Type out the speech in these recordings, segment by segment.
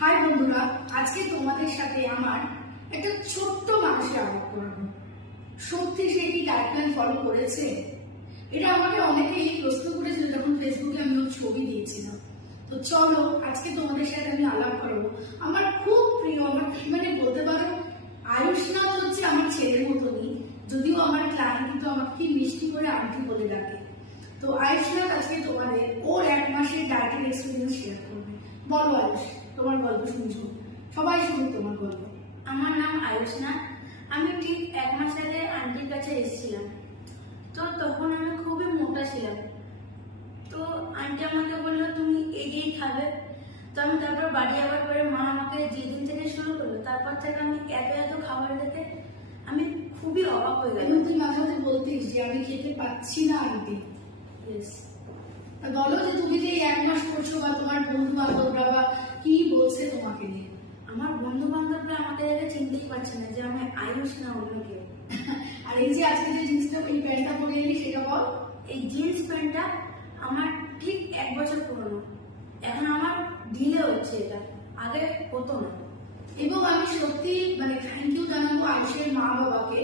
High বন্ধুরা, আজকে তোমাদের সাথে আমার একটা ছোট্ট মানুষের আলাপ করবো। সত্যি সে কি ডায়েট প্ল্যান ফলো করেছে? এটা আমাকে অনেকেই প্রশ্ন করেছিল যখন ফেসবুকে আমি ওর ছবি দিয়েছিলাম। তো চলো আজকে তোমাদের সাথে আমি আলাপ করবো। আমার খুব প্রিয়, আমার মানে বলতে পারো আয়ুষ্নাথ হচ্ছে আমার ছেলের মতনই, যদিও আমার ক্লায়েন্ট কিন্তু আমাকে কি মিষ্টি করে আন্টি বলে ডাকে। তো আয়ুষ্নাথ আজকে তোমাদের ওর 1 মাসের ডায়েটের এক্সপিরিয়েন্স শেয়ার করবে। বলো আয়ুষ, তোমার গল্প শুনছো, সবাই শুনুক তোমার গল্প। আমার নাম আয়ুষ্না। আমি ঠিক 1 মাস আগে আন্টির কাছে এসেছিলাম। তো তখন আমি খুবই মোটা ছিলাম। তো আন্টি আমাকে বললো তুমি এগিয়ে খাবে। তো আমি তারপর বাড়ি যাওয়ার পরে মা আমাকে যেদিন থেকে শুরু করলো তারপর থেকে আমি এত খাবার দেখে আমি খুবই অবাক হয়ে গেলাম। তুই মাঝে মাঝে বলতিস যে আমি খেতে পাচ্ছি না আন্টি। বলো যে তুমি যে 1 মাস করছো বা তোমার বন্ধু বান্ধবরা বা কি বলছে তোমাকে নিয়ে? আমার বন্ধু বান্ধবরা আমাকে দেখে চিনতেই পারছে না যে আমি আয়ুষ না অন্য কেউ। আর এই যে আজকে যে জিন্সটা এই প্যান্টটা পরে এলি সেটা বল। এই জিন্স প্যান্টটা আমার ঠিক 1 বছর পুরনো। এখন আমার দিলে হচ্ছে, এটা আগে হতো না। এবং আমি সত্যি মানে থ্যাংক ইউ জানাবো আয়ুষের মা বাবাকে,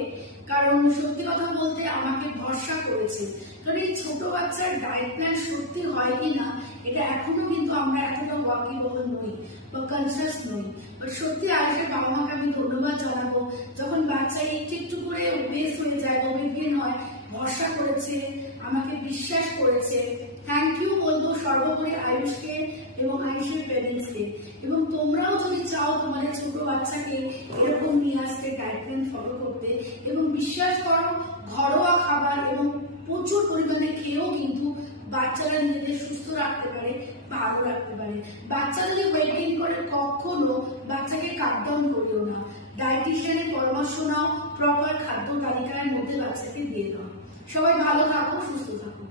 কারণ সত্যি কথা বলতে আমাকে ভরসা করেছে। কারণ এই ছোট বাচ্চার ডায়েট প্ল্যান সত্যি হয় কি না এটা এখনো কিন্তু আমরা এতটা ওয়াকিবহল নই বা কনসিয়াস নই। বাট সত্যি আয়ুষের বাবা মাকে আমি ধন্যবাদ জানাবো, যখন বাচ্চা একটু একটু করে অভ্যেস হয়ে যায় বা ওয়েট হয়, ভরসা করেছে, আমাকে বিশ্বাস করেছে। থ্যাংক ইউ বলবো সর্বোপরি আয়ুষকে এবং আয়ুষের প্যারেন্টসকে। এবং তোমরাও যদি চাও তোমাদের ছোট বাচ্চাকে এরকম নিয়ে আসতে, ডায়েট প্ল্যান ফলো করতে, এবং বিশ্বাস করো ঘরোয়া খাবার এবং প্রচুর পরিমাণে খেয়েও কিন্তু বাচ্চারা নিজেদের সুস্থ রাখতে পারে, ভালো রাখতে পারে। বাচ্চা যদি ওয়েট গেইন করে কখনো বাচ্চাকে কাট ডাউন করিও না, ডায়েটিশিয়ানের পরামর্শ নাও, প্রপার খাদ্য তালিকার মধ্যে বাচ্চাকে দিয়ে দাও। সবাই ভালো থাকো, সুস্থ থাকো।